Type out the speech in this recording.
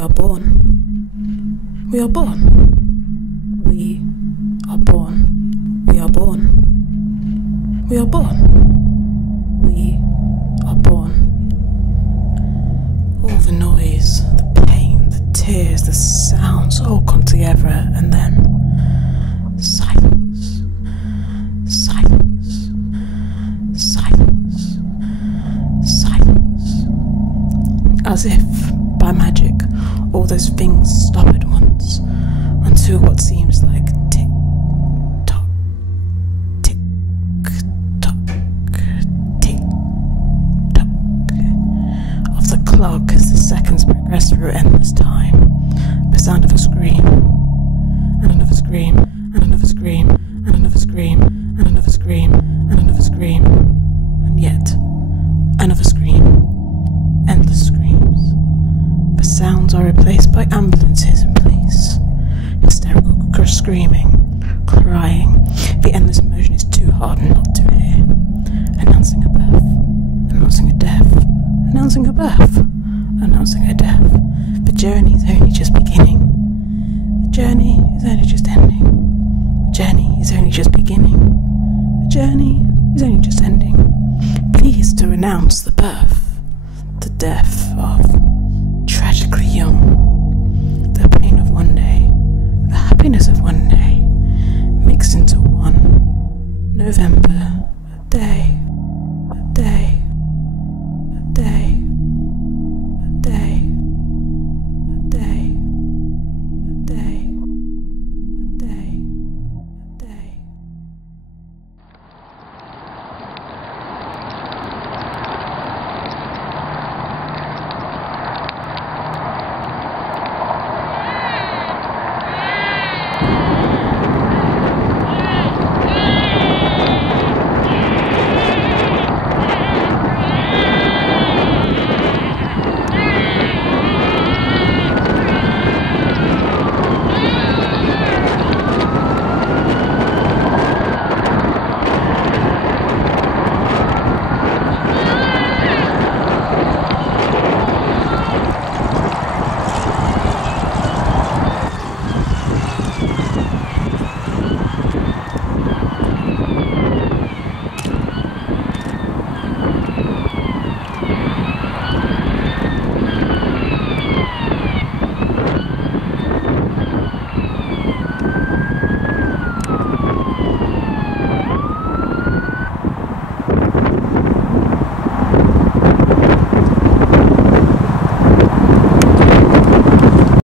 are born. We are born. We are born. We are born. We are born. We are born. All the noise, the pain, the tears, the sounds all come together, and then silence. Silence. Silence. Silence. As if by magic, all those things stop at once until what seems like tick-tock, tick-tock, tick-tock of the clock as the seconds progress through endless time. The sound of a scream, and another scream, and another scream, and another scream, and another scream, and another scream, and yet another scream. Endless screams. The sounds are replaced by ambulances and police. Hysterical screaming, crying. The endless emotion is too hard not to hear. Announcing a birth, announcing a death, announcing a birth, announcing a death. The journey is only just beginning. The journey is only just ending. The journey is only just beginning. The journey is only just ending. Please to announce the birth, the death of